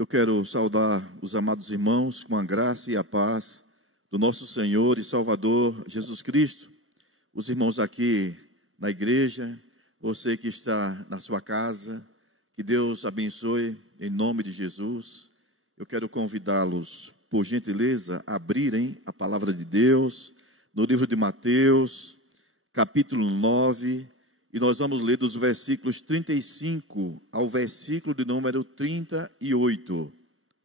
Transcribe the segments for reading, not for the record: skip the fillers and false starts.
Eu quero saudar os amados irmãos com a graça e a paz do nosso Senhor e Salvador Jesus Cristo. Os irmãos aqui na igreja, você que está na sua casa, que Deus abençoe em nome de Jesus. Eu quero convidá-los, por gentileza, a abrirem a palavra de Deus no livro de Mateus, capítulo 9, e nós vamos ler dos versículos 35 ao versículo de número 38.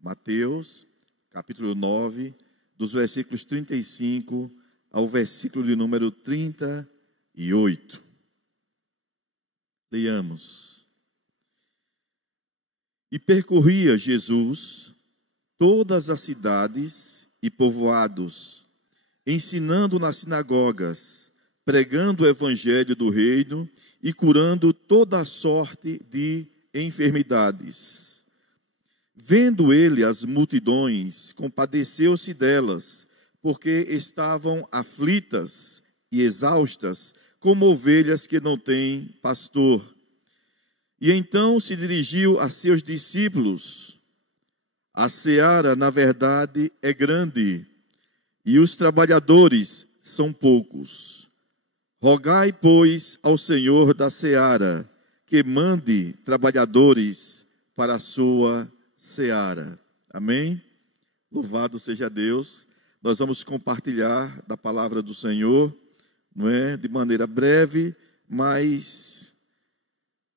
Mateus, capítulo 9, dos versículos 35 ao versículo de número 38. Leiamos. E percorria Jesus todas as cidades e povoados, ensinando nas sinagogas, pregando o evangelho do reino e curando toda a sorte de enfermidades. Vendo ele as multidões, compadeceu-se delas, porque estavam aflitas e exaustas, como ovelhas que não têm pastor. E então se dirigiu a seus discípulos: a seara, na verdade, é grande, e os trabalhadores são poucos. Rogai, pois, ao Senhor da seara, que mande trabalhadores para a sua seara. Amém? Louvado seja Deus. Nós vamos compartilhar da palavra do Senhor, não é? De maneira breve, mas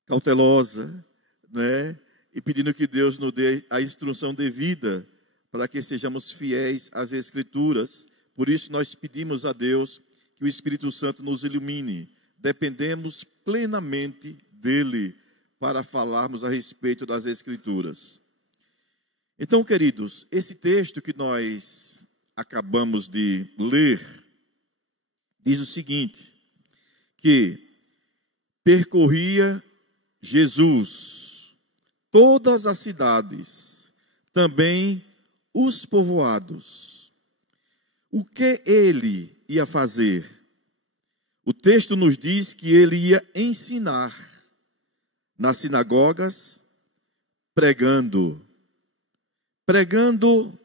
cautelosa, não é? E pedindo que Deus nos dê a instrução devida para que sejamos fiéis às Escrituras. Por isso nós pedimos a Deus que o Espírito Santo nos ilumine. Dependemos plenamente dele para falarmos a respeito das Escrituras. Então, queridos, esse texto que nós acabamos de ler diz o seguinte, que percorria Jesus todas as cidades, também os povoados. O que ele ia fazer? O texto nos diz que ele ia ensinar nas sinagogas, pregando. Pregando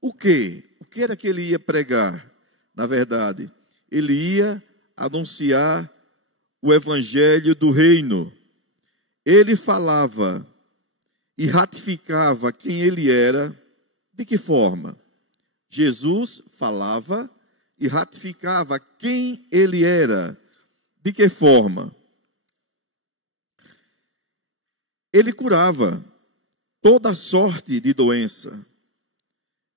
o quê? O que era que ele ia pregar? Na verdade, ele ia anunciar o evangelho do reino. Ele falava e ratificava quem ele era. De que forma? Jesus falava e ratificava quem ele era. De que forma? Ele curava toda sorte de doença.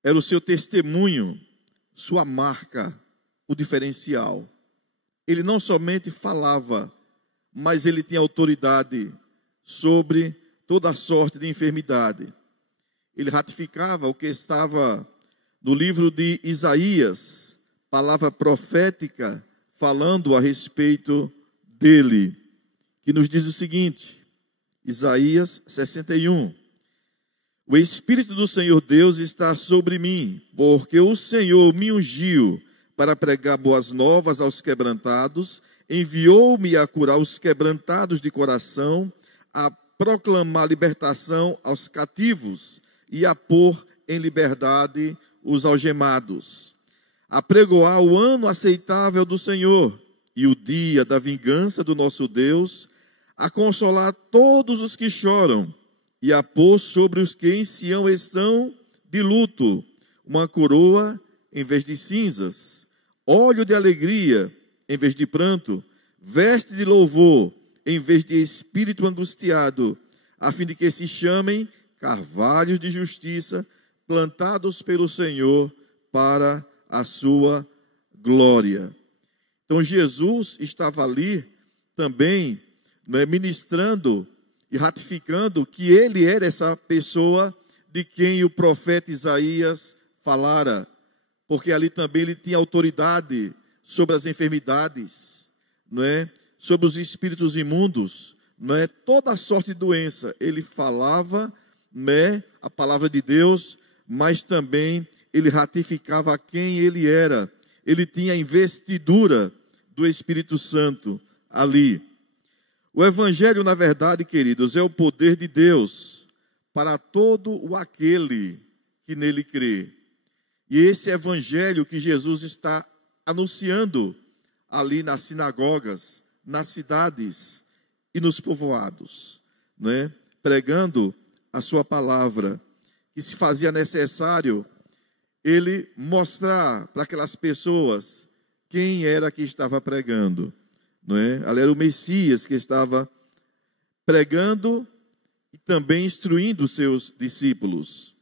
Era o seu testemunho, sua marca, o diferencial. Ele não somente falava, mas ele tinha autoridade sobre toda sorte de enfermidade. Ele ratificava o que estava no livro de Isaías, palavra profética, falando a respeito dele, que nos diz o seguinte, Isaías 61. O Espírito do Senhor Deus está sobre mim, porque o Senhor me ungiu para pregar boas novas aos quebrantados, enviou-me a curar os quebrantados de coração, a proclamar libertação aos cativos e a pôr em liberdade os algemados, a pregoar o ano aceitável do Senhor e o dia da vingança do nosso Deus, a consolar todos os que choram e a pôr sobre os que em Sião estão de luto uma coroa em vez de cinzas, óleo de alegria em vez de pranto, veste de louvor em vez de espírito angustiado, a fim de que se chamem carvalhos de justiça, plantados pelo Senhor para a sua glória. Então Jesus estava ali também, ministrando e ratificando que ele era essa pessoa de quem o profeta Isaías falara, porque ali também ele tinha autoridade sobre as enfermidades, não é? Sobre os espíritos imundos, não é? Toda sorte de doença, ele falava, né, a palavra de Deus, mas também ele ratificava quem ele era. Ele tinha a investidura do Espírito Santo ali. O Evangelho, na verdade, queridos, é o poder de Deus para todo o aquele que nele crê. E esse evangelho que Jesus está anunciando ali nas sinagogas, nas cidades e nos povoados, né? Pregando a sua palavra, que se fazia necessário ele mostrar para aquelas pessoas quem era que estava pregando, não é? Ele era o Messias que estava pregando e também instruindo os seus discípulos.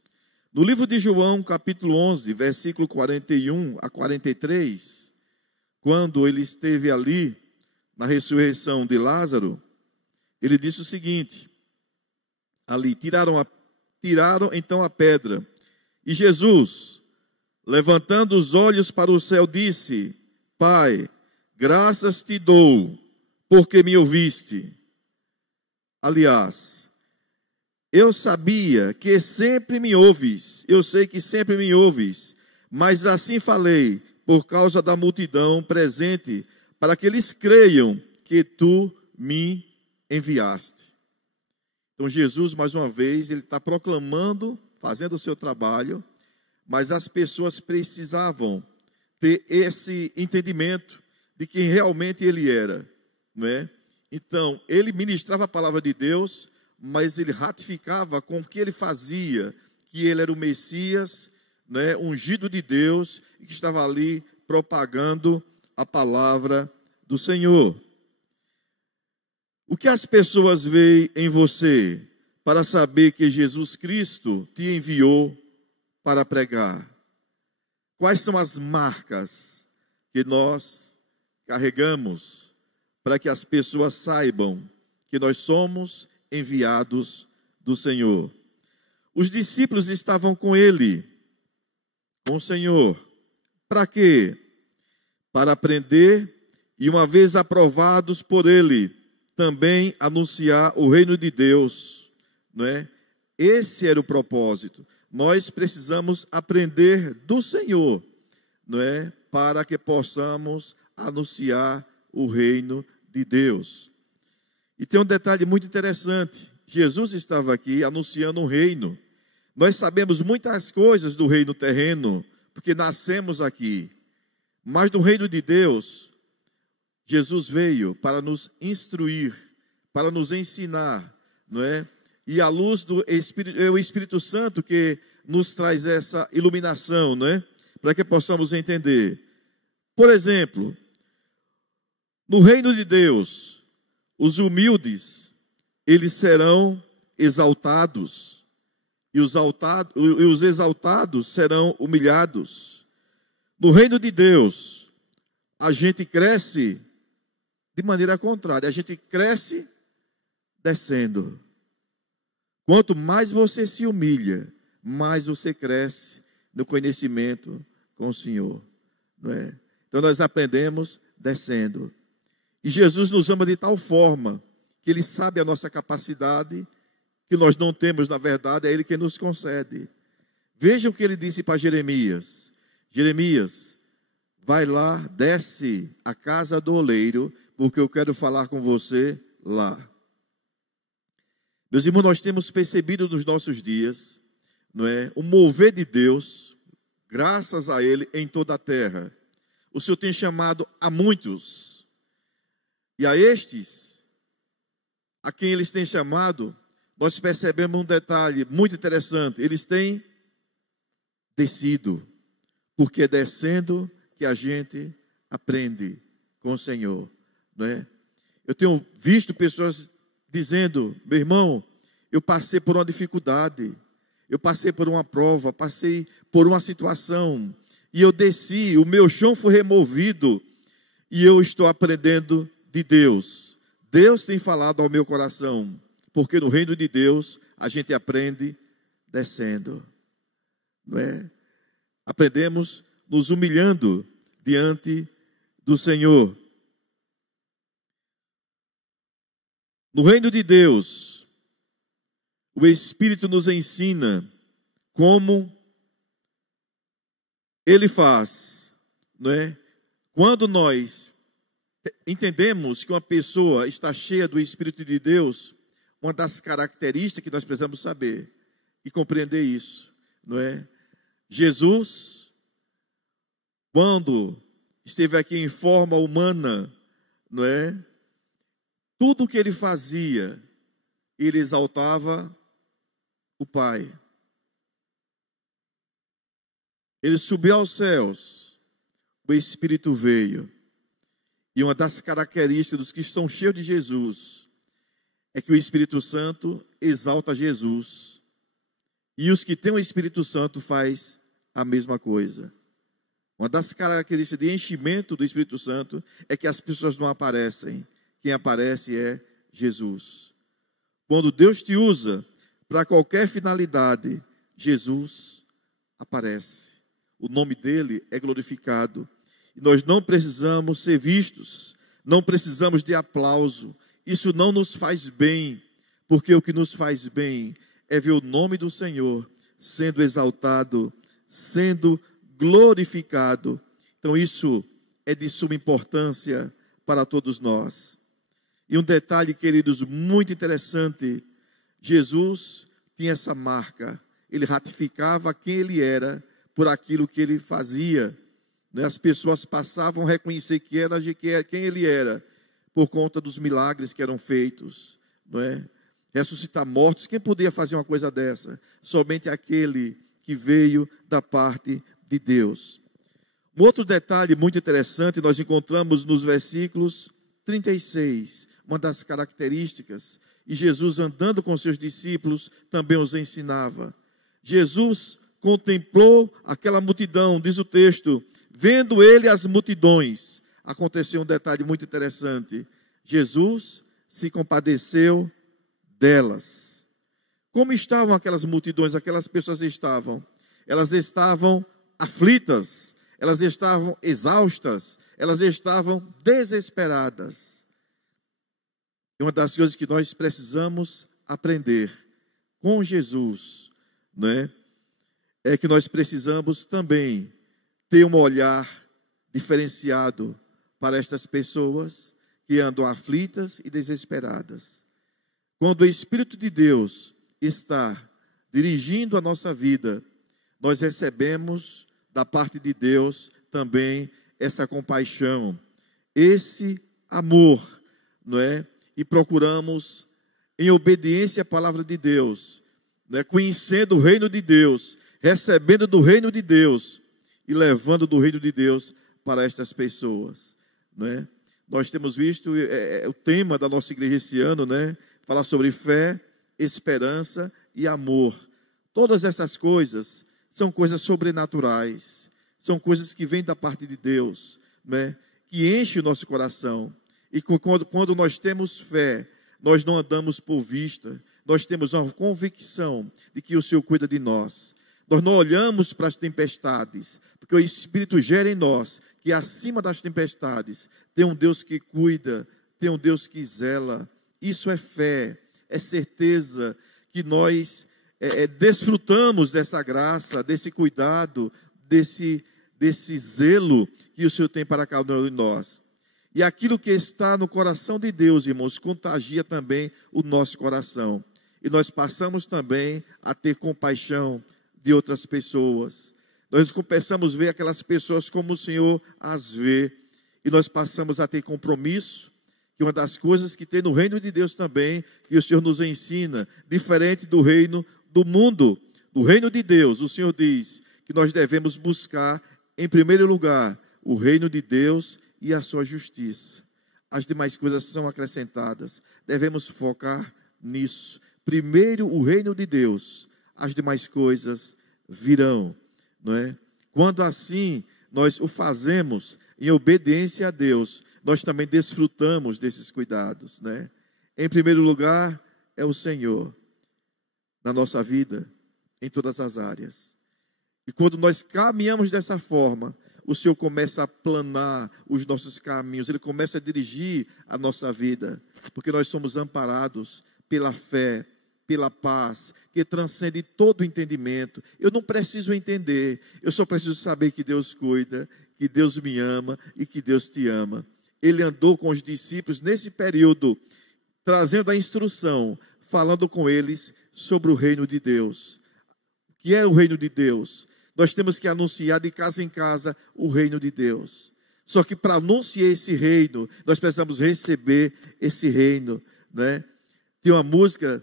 No livro de João, capítulo 11, versículo 41 a 43, quando ele esteve ali na ressurreição de Lázaro, ele disse o seguinte, ali, tiraram então a pedra, e Jesus, levantando os olhos para o céu, disse, Pai, graças te dou, porque me ouviste. Aliás, eu sabia que sempre me ouves, eu sei que sempre me ouves, mas assim falei, por causa da multidão presente, para que eles creiam que tu me enviaste. Então Jesus, mais uma vez, ele está proclamando, fazendo o seu trabalho, mas as pessoas precisavam ter esse entendimento de quem realmente ele era, não é? Então, ele ministrava a palavra de Deus, mas ele ratificava com o que ele fazia, que ele era o Messias, né, ungido de Deus, e que estava ali propagando a palavra do Senhor. O que as pessoas veem em você para saber que Jesus Cristo te enviou para pregar? Quais são as marcas que nós carregamos para que as pessoas saibam que nós somos enviados do Senhor? Os discípulos estavam com ele, com o Senhor. Para quê? Para aprender e, uma vez aprovados por ele, também anunciar o reino de Deus, não é? Esse era o propósito. Nós precisamos aprender do Senhor, não é? Para que possamos anunciar o reino de Deus. E tem um detalhe muito interessante. Jesus estava aqui anunciando um reino. Nós sabemos muitas coisas do reino terreno, porque nascemos aqui. Mas no reino de Deus, Jesus veio para nos instruir, para nos ensinar, não é? E a luz do Espírito, é o Espírito Santo que nos traz essa iluminação, não é? Para que possamos entender. Por exemplo, no reino de Deus, os humildes, eles serão exaltados, e os exaltados serão humilhados. No reino de Deus, a gente cresce de maneira contrária, a gente cresce descendo. Quanto mais você se humilha, mais você cresce no conhecimento com o Senhor, não é? Então nós aprendemos descendo. E Jesus nos ama de tal forma que Ele sabe a nossa capacidade, que nós não temos, na verdade, é Ele que nos concede. Vejam o que Ele disse para Jeremias. Jeremias, vai lá, desce à casa do oleiro, porque eu quero falar com você lá. Meus irmãos, nós temos percebido nos nossos dias, não é, o mover de Deus, graças a Ele, em toda a terra. O Senhor tem chamado a muitos, e a estes, a quem eles têm chamado, nós percebemos um detalhe muito interessante. Eles têm descido, porque é descendo que a gente aprende com o Senhor, não é? Eu tenho visto pessoas dizendo, meu irmão, eu passei por uma dificuldade, eu passei por uma prova, passei por uma situação, e eu desci, o meu chão foi removido, e eu estou aprendendo de Deus. Deus tem falado ao meu coração, porque no reino de Deus a gente aprende descendo, não é? Aprendemos nos humilhando diante do Senhor. No reino de Deus, o Espírito nos ensina como Ele faz, não é? Quando nós entendemos que uma pessoa está cheia do Espírito de Deus, uma das características que nós precisamos saber e compreender isso, não é? Jesus, quando esteve aqui em forma humana, não é? Tudo o que ele fazia, ele exaltava o Pai. Ele subiu aos céus, o Espírito veio. E uma das características dos que estão cheios de Jesus é que o Espírito Santo exalta Jesus. E os que têm o Espírito Santo faz a mesma coisa. Uma das características de enchimento do Espírito Santo é que as pessoas não aparecem. Quem aparece é Jesus. Quando Deus te usa para qualquer finalidade, Jesus aparece. O nome dele é glorificado. E nós não precisamos ser vistos, não precisamos de aplauso. Isso não nos faz bem, porque o que nos faz bem é ver o nome do Senhor sendo exaltado, sendo glorificado. Então isso é de suma importância para todos nós. E um detalhe, queridos, muito interessante: Jesus tinha essa marca, ele ratificava quem ele era por aquilo que ele fazia. As pessoas passavam a reconhecer quem ele era, por conta dos milagres que eram feitos, não é? Ressuscitar mortos, quem podia fazer uma coisa dessa? Somente aquele que veio da parte de Deus. Um outro detalhe muito interessante, nós encontramos nos versículos 36, uma das características, e Jesus andando com seus discípulos também os ensinava. Jesus contemplou aquela multidão, diz o texto, vendo ele as multidões, aconteceu um detalhe muito interessante. Jesus se compadeceu delas. Como estavam aquelas multidões? Aquelas pessoas estavam? Elas estavam aflitas, elas estavam exaustas, elas estavam desesperadas. E uma das coisas que nós precisamos aprender com Jesus, não é? É que nós precisamos também ter um olhar diferenciado para estas pessoas que andam aflitas e desesperadas. Quando o Espírito de Deus está dirigindo a nossa vida, nós recebemos da parte de Deus também essa compaixão, esse amor, não é? E procuramos, em obediência à palavra de Deus, não é? Conhecendo o reino de Deus, recebendo do reino de Deus e levando do reino de Deus para estas pessoas, não é? Nós temos visto o tema da nossa igreja esse ano, né? Falar sobre fé, esperança e amor. Todas essas coisas são coisas sobrenaturais, são coisas que vêm da parte de Deus, né? Que enchem o nosso coração. E quando nós temos fé, nós não andamos por vista, nós temos uma convicção de que o Senhor cuida de nós. Nós não olhamos para as tempestades, porque o Espírito gera em nós que acima das tempestades tem um Deus que cuida, tem um Deus que zela. Isso é fé, é certeza que nós desfrutamos dessa graça, desse cuidado, desse zelo que o Senhor tem para cada um de nós. E aquilo que está no coração de Deus, irmãos, contagia também o nosso coração. E nós passamos também a ter compaixão de outras pessoas. Nós começamos a ver aquelas pessoas como o Senhor as vê. E nós passamos a ter compromisso, que uma das coisas que tem no reino de Deus também, que o Senhor nos ensina, diferente do reino do mundo. No reino de Deus, o Senhor diz que nós devemos buscar, em primeiro lugar, o reino de Deus e a sua justiça. As demais coisas são acrescentadas. Devemos focar nisso. Primeiro o reino de Deus, as demais coisas virão, não é? Quando assim nós o fazemos em obediência a Deus, nós também desfrutamos desses cuidados, né? Em primeiro lugar é o Senhor na nossa vida, em todas as áreas. E quando nós caminhamos dessa forma, o Senhor começa a planar os nossos caminhos, Ele começa a dirigir a nossa vida, porque nós somos amparados pela fé, pela paz, que transcende todo o entendimento. Eu não preciso entender, eu só preciso saber que Deus cuida, que Deus me ama e que Deus te ama. Ele andou com os discípulos nesse período, trazendo a instrução, falando com eles sobre o reino de Deus. que é o reino de Deus. Nós temos que anunciar de casa em casa o reino de Deus. Só que para anunciar esse reino, nós precisamos receber esse reino, né? Tem uma música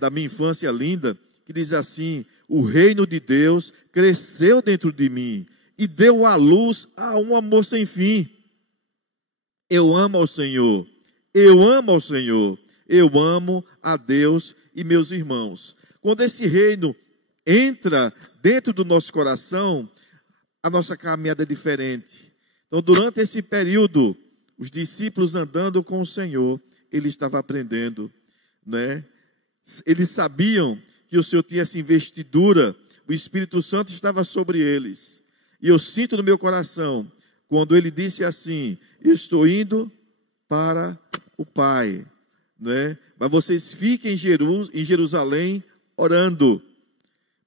da minha infância linda, que diz assim: o reino de Deus cresceu dentro de mim e deu à luz a um amor sem fim. Eu amo ao Senhor, eu amo ao Senhor, eu amo a Deus e meus irmãos. Quando esse reino entra dentro do nosso coração, a nossa caminhada é diferente. Então, durante esse período, os discípulos andando com o Senhor, eles estavam aprendendo, né? Eles sabiam que o Senhor tinha essa investidura, o Espírito Santo estava sobre eles. E eu sinto no meu coração, quando ele disse assim: eu estou indo para o Pai, né? Mas vocês fiquem em Jerusalém orando,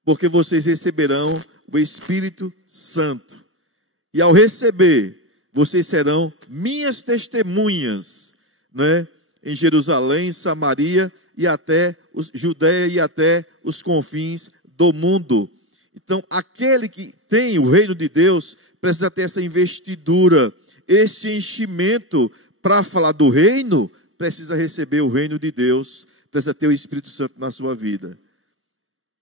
porque vocês receberão o Espírito Santo. E ao receber, vocês serão minhas testemunhas, né? Em Jerusalém, Samaria e até Judeia e até os confins do mundo. Então, aquele que tem o reino de Deus precisa ter essa investidura, esse enchimento para falar do reino, precisa receber o reino de Deus, precisa ter o Espírito Santo na sua vida.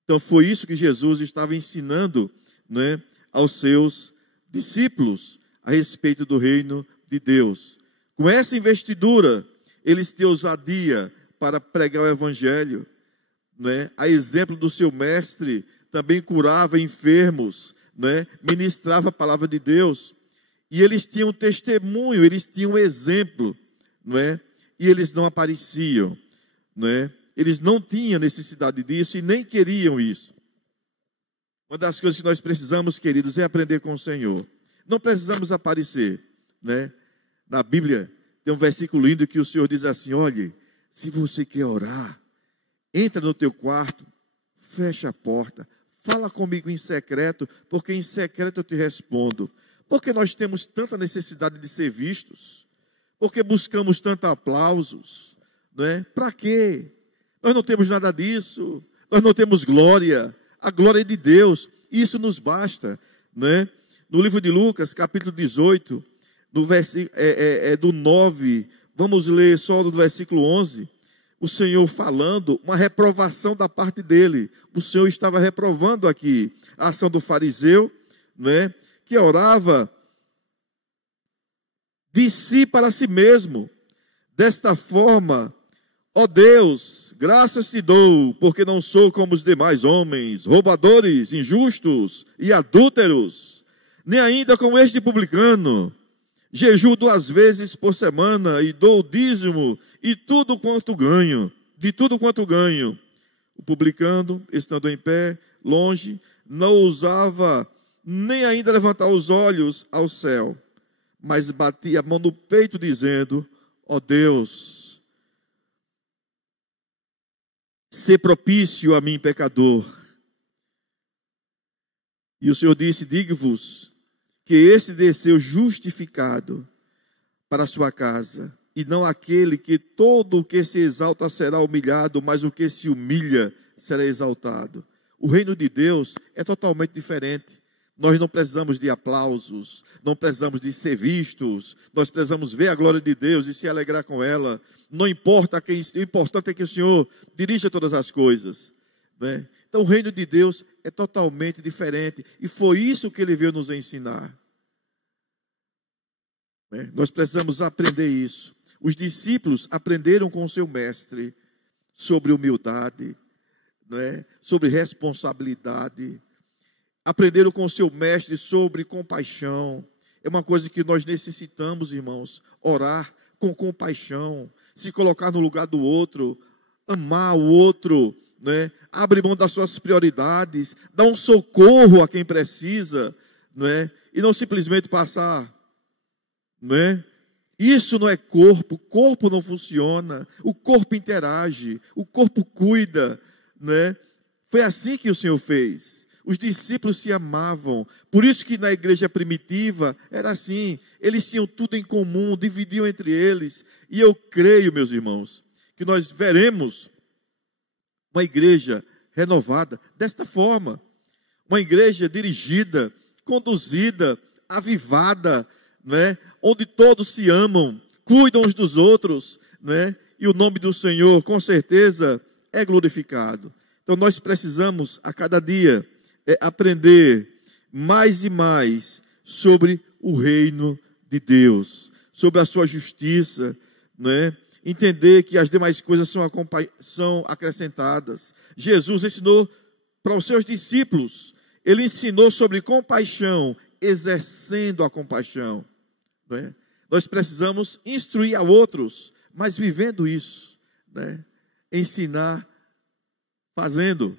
Então, foi isso que Jesus estava ensinando, né, aos seus discípulos a respeito do reino de Deus. Com essa investidura, eles têm ousadia para pregar o evangelho, né? A exemplo do seu mestre, também curava enfermos, né? Ministrava a palavra de Deus. E eles tinham testemunho, eles tinham exemplo, né? E eles não apareciam, né? Eles não tinham necessidade disso e nem queriam isso. Uma das coisas que nós precisamos, queridos, é aprender com o Senhor. Não precisamos aparecer, né? Na Bíblia tem um versículo lindo que o Senhor diz assim: olhe, se você quer orar, entra no teu quarto, fecha a porta, fala comigo em secreto, porque em secreto eu te respondo. Porque nós temos tanta necessidade de ser vistos? Porque buscamos tantos aplausos, né? Para quê? Nós não temos nada disso, nós não temos glória, a glória é de Deus, isso nos basta, né? No livro de Lucas, capítulo 18, no versículo, do 9, vamos ler só do versículo 11, o Senhor falando, uma reprovação da parte dele. O Senhor estava reprovando aqui a ação do fariseu, né, que orava de si para si mesmo, desta forma: ó Deus, graças te dou, porque não sou como os demais homens, roubadores, injustos e adúlteros, nem ainda como este publicano. Jejuo 2 vezes por semana e dou o dízimo e tudo quanto ganho, de tudo quanto ganho. O publicano, estando em pé, longe, não ousava nem ainda levantar os olhos ao céu, mas batia a mão no peito, dizendo: ó Deus, sê propício a mim, pecador. E o Senhor disse: digo-vos que esse desceu justificado para a sua casa, e não aquele que todo o que se exalta será humilhado, mas o que se humilha será exaltado. O reino de Deus é totalmente diferente. Nós não precisamos de aplausos, não precisamos de ser vistos, nós precisamos ver a glória de Deus e se alegrar com ela. Não importa quem, o importante é que o Senhor dirija todas as coisas, né? Então o reino de Deus é totalmente diferente, e foi isso que ele veio nos ensinar, né? Nós precisamos aprender isso. Os discípulos aprenderam com o seu mestre sobre humildade, né? Sobre responsabilidade. Aprenderam com o seu mestre sobre compaixão. É uma coisa que nós necessitamos, irmãos, orar com compaixão, se colocar no lugar do outro, amar o outro, né? Abre mão das suas prioridades, dá um socorro a quem precisa, né? E não simplesmente passar, né? Isso não é corpo, o corpo não funciona, o corpo interage, o corpo cuida, né? Foi assim que o Senhor fez. Os discípulos se amavam, por isso que na igreja primitiva era assim, eles tinham tudo em comum, dividiam entre eles, e eu creio, meus irmãos, que nós veremos uma igreja renovada desta forma. Uma igreja dirigida, conduzida, avivada, né? Onde todos se amam, cuidam uns dos outros, né? E o nome do Senhor, com certeza, é glorificado. Então nós precisamos, a cada dia, aprender mais e mais sobre o reino de Deus, sobre a sua justiça, né? Entender que as demais coisas são acrescentadas. Jesus ensinou para os seus discípulos, ele ensinou sobre compaixão, exercendo a compaixão, né? Nós precisamos instruir a outros, mas vivendo isso, né? Ensinar fazendo,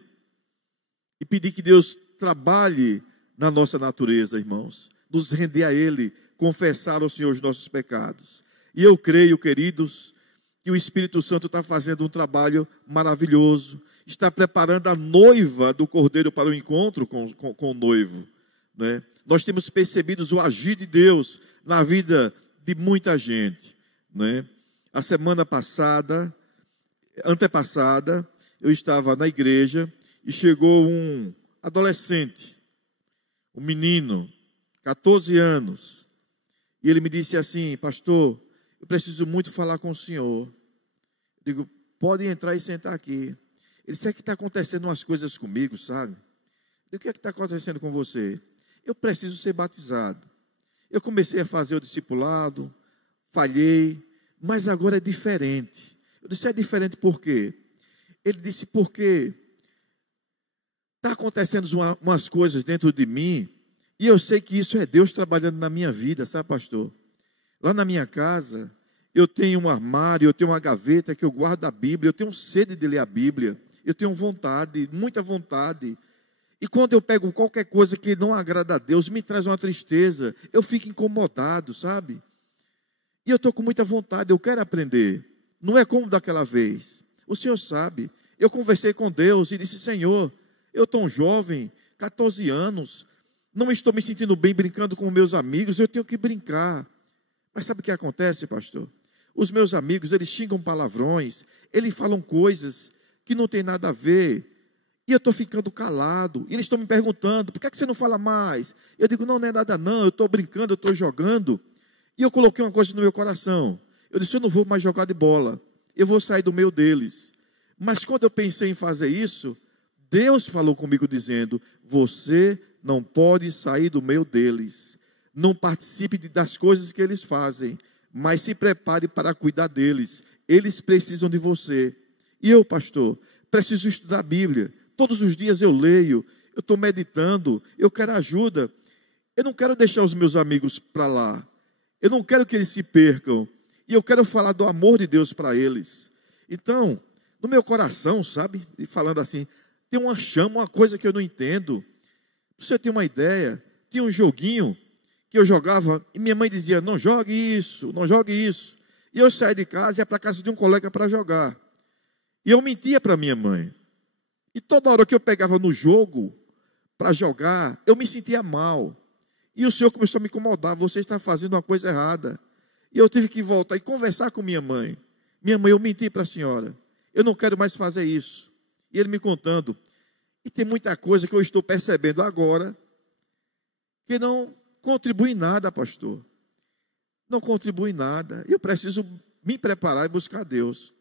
e pedir que Deus trabalhe na nossa natureza, irmãos, nos render a Ele, confessar ao Senhor os nossos pecados. E eu creio, queridos, que o Espírito Santo está fazendo um trabalho maravilhoso, está preparando a noiva do Cordeiro para o encontro com o noivo, né? Nós temos percebido o agir de Deus na vida de muita gente, né? A semana antepassada, eu estava na igreja e chegou um adolescente, um menino, 14 anos, e ele me disse assim: pastor, eu preciso muito falar com o senhor. Eu digo, pode entrar e sentar aqui. Ele disse, é que está acontecendo umas coisas comigo, sabe? Eu digo, o que é que está acontecendo com você? Eu preciso ser batizado. Eu comecei a fazer o discipulado, falhei, mas agora é diferente. Eu disse, é diferente por quê? Ele disse, porque está acontecendo umas coisas dentro de mim, e eu sei que isso é Deus trabalhando na minha vida, sabe, pastor? Lá na minha casa, eu tenho um armário, eu tenho uma gaveta que eu guardo a Bíblia, eu tenho sede de ler a Bíblia, eu tenho vontade, muita vontade. E quando eu pego qualquer coisa que não agrada a Deus, me traz uma tristeza, eu fico incomodado, sabe? E eu estou com muita vontade, eu quero aprender. Não é como daquela vez. O Senhor sabe, eu conversei com Deus e disse, Senhor, eu tão jovem, 14 anos, não estou me sentindo bem brincando com meus amigos, eu tenho que brincar. Mas sabe o que acontece, pastor? Os meus amigos, eles xingam palavrões, eles falam coisas que não tem nada a ver, e eu estou ficando calado, e eles estão me perguntando, por que você não fala mais? Eu digo, não é nada não, eu estou brincando, eu estou jogando, e eu coloquei uma coisa no meu coração, eu disse, eu não vou mais jogar de bola, eu vou sair do meio deles. Mas quando eu pensei em fazer isso, Deus falou comigo dizendo, você não pode sair do meio deles, não participe das coisas que eles fazem, mas se prepare para cuidar deles, eles precisam de você. E eu, pastor, preciso estudar a Bíblia, todos os dias eu leio, eu estou meditando, eu quero ajuda, eu não quero deixar os meus amigos para lá, eu não quero que eles se percam, e eu quero falar do amor de Deus para eles. Então, no meu coração, sabe, e falando assim, tem uma chama, uma coisa que eu não entendo. Pra você ter uma ideia, tinha um joguinho que eu jogava, e minha mãe dizia, não jogue isso, não jogue isso. E eu saía de casa e ia para a casa de um colega para jogar. E eu mentia para minha mãe. E toda hora que eu pegava no jogo para jogar, eu me sentia mal. E o Senhor começou a me incomodar, você está fazendo uma coisa errada. E eu tive que voltar e conversar com minha mãe. Minha mãe, eu menti para a senhora, eu não quero mais fazer isso. E ele me contando. E tem muita coisa que eu estou percebendo agora, que não contribui em nada, pastor. Não contribui em nada. Eu preciso me preparar e buscar Deus.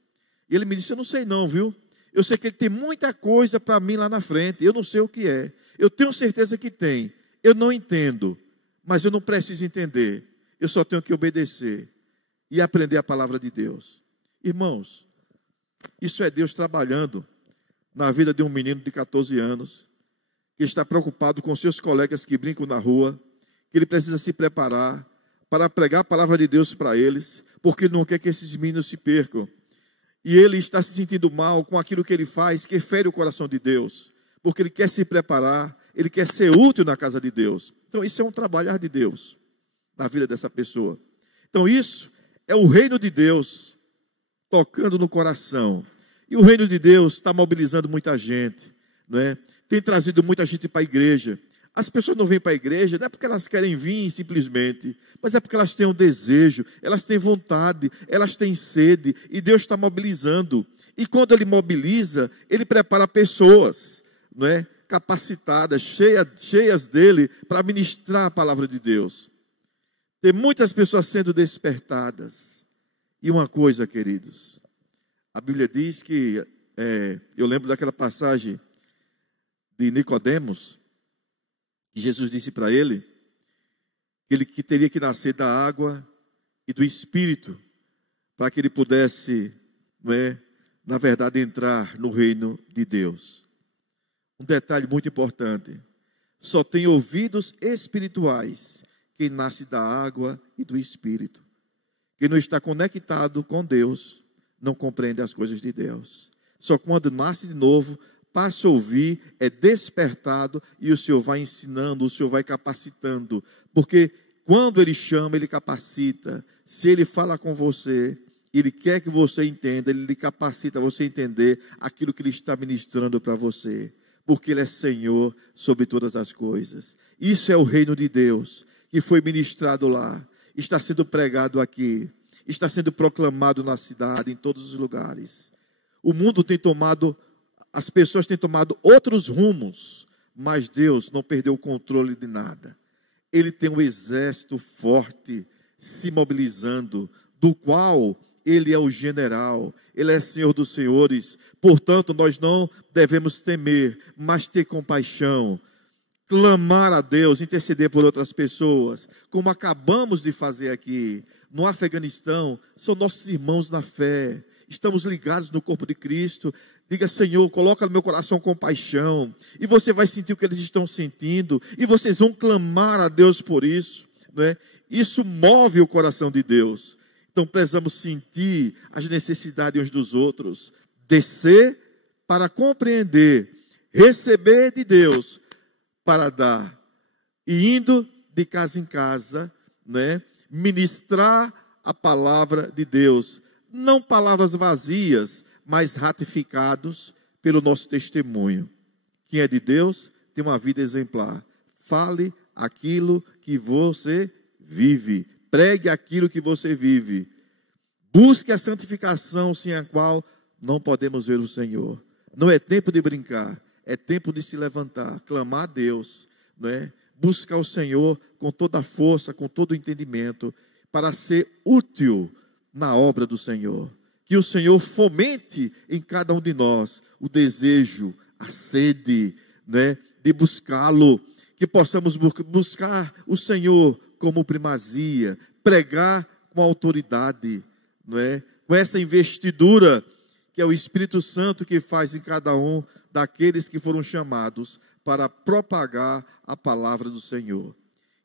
E ele me disse, eu não sei não, viu? Eu sei que ele tem muita coisa para mim lá na frente. Eu não sei o que é. Eu tenho certeza que tem. Eu não entendo. Mas eu não preciso entender. Eu só tenho que obedecer. E aprender a palavra de Deus. Irmãos, isso é Deus trabalhando na vida de um menino de 14 anos. Que está preocupado com seus colegas que brincam na rua. Que ele precisa se preparar para pregar a palavra de Deus para eles. Porque ele não quer que esses meninos se percam. E ele está se sentindo mal com aquilo que ele faz, que fere o coração de Deus. Porque ele quer se preparar, ele quer ser útil na casa de Deus. Então isso é um trabalhar de Deus na vida dessa pessoa. Então isso é o reino de Deus tocando no coração. E o reino de Deus está mobilizando muita gente, não é? Tem trazido muita gente para a igreja. As pessoas não vêm para a igreja, não é porque elas querem vir simplesmente, mas é porque elas têm um desejo, elas têm vontade, elas têm sede, e Deus está mobilizando. E quando ele mobiliza, ele prepara pessoas, não é? Capacitadas, cheias dele, para ministrar a palavra de Deus. Tem muitas pessoas sendo despertadas. E uma coisa, queridos, a Bíblia diz que, eu lembro daquela passagem de Nicodemos, que Jesus disse para ele, que teria que nascer da água e do Espírito, para que ele pudesse, não é, na verdade, entrar no reino de Deus. Um detalhe muito importante: só tem ouvidos espirituais quem nasce da água e do Espírito. Quem não está conectado com Deus não compreende as coisas de Deus. Só quando nasce de novo, passa a ouvir, é despertado, e o Senhor vai ensinando, o Senhor vai capacitando. Porque quando Ele chama, Ele capacita. Se Ele fala com você, Ele quer que você entenda, Ele lhe capacita a você entender aquilo que Ele está ministrando para você. Porque Ele é Senhor sobre todas as coisas. Isso é o reino de Deus, que foi ministrado lá, está sendo pregado aqui, está sendo proclamado na cidade, em todos os lugares. O mundo tem tomado, as pessoas têm tomado outros rumos, mas Deus não perdeu o controle de nada. Ele tem um exército forte se mobilizando, do qual Ele é o general, Ele é Senhor dos senhores. Portanto, nós não devemos temer, mas ter compaixão, clamar a Deus, interceder por outras pessoas, como acabamos de fazer aqui no Afeganistão. São nossos irmãos na fé, estamos ligados no corpo de Cristo. Diga: Senhor, coloca no meu coração compaixão, e você vai sentir o que eles estão sentindo, e vocês vão clamar a Deus por isso, não é? Isso move o coração de Deus. Então precisamos sentir as necessidades uns dos outros, descer para compreender, receber de Deus para dar, e indo de casa em casa, né, ministrar a palavra de Deus, não palavras vazias, mas ratificados pelo nosso testemunho. Quem é de Deus tem uma vida exemplar. Fale aquilo que você vive, pregue aquilo que você vive, busque a santificação sem a qual não podemos ver o Senhor. Não é tempo de brincar, é tempo de se levantar, clamar a Deus, não é? Buscar o Senhor com toda a força, com todo o entendimento, para ser útil na obra do Senhor. Que o Senhor fomente em cada um de nós o desejo, a sede, né, de buscá-lo. Que possamos buscar o Senhor como primazia, pregar com autoridade, não é? Com essa investidura que é o Espírito Santo que faz em cada um daqueles que foram chamados para propagar a palavra do Senhor.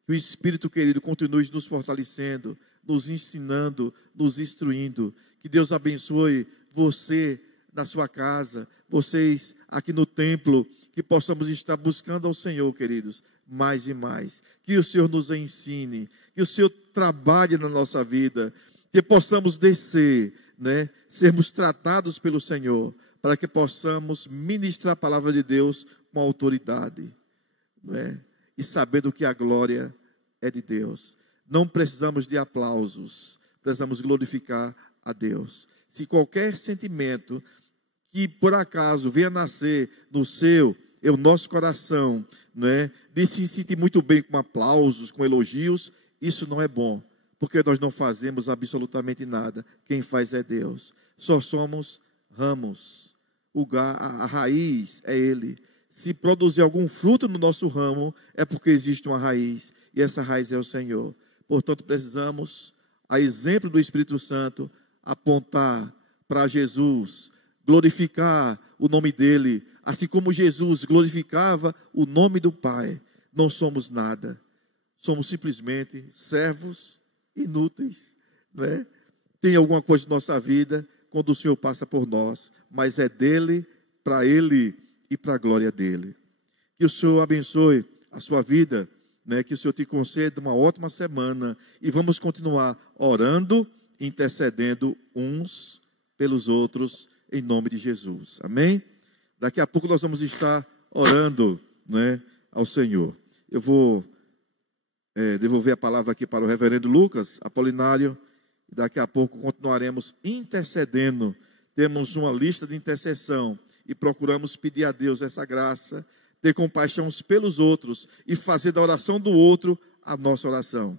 Que o Espírito querido continue nos fortalecendo, nos ensinando, nos instruindo. Que Deus abençoe você na sua casa, vocês aqui no templo, que possamos estar buscando ao Senhor, queridos, mais e mais. Que o Senhor nos ensine, que o Senhor trabalhe na nossa vida, que possamos descer, né, sermos tratados pelo Senhor, para que possamos ministrar a palavra de Deus com autoridade, não é? E sabendo que a glória é de Deus. Não precisamos de aplausos, precisamos glorificar a Deus. Se qualquer sentimento que por acaso venha nascer no seu e o nosso coração, não é, de se sentir muito bem com aplausos, com elogios, isso não é bom, porque nós não fazemos absolutamente nada. Quem faz é Deus. Só somos ramos. A raiz é Ele. Se produzir algum fruto no nosso ramo, é porque existe uma raiz, e essa raiz é o Senhor. Portanto, precisamos, a exemplo do Espírito Santo, apontar para Jesus, glorificar o nome dEle, assim como Jesus glorificava o nome do Pai. Não somos nada, somos simplesmente servos inúteis, não é? Tem alguma coisa em nossa vida quando o Senhor passa por nós, mas é dEle, para Ele e para a glória dEle. Que o Senhor abençoe a sua vida, né? Que o Senhor te conceda uma ótima semana, e vamos continuar orando, intercedendo uns pelos outros, em nome de Jesus. Amém? Daqui a pouco nós vamos estar orando, né, ao Senhor. Eu vou devolver a palavra aqui para o reverendo Lucas Apolinário, e daqui a pouco continuaremos intercedendo, temos uma lista de intercessão e procuramos pedir a Deus essa graça, ter compaixão uns pelos outros e fazer da oração do outro a nossa oração.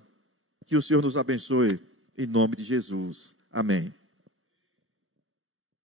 Que o Senhor nos abençoe, em nome de Jesus. Amém.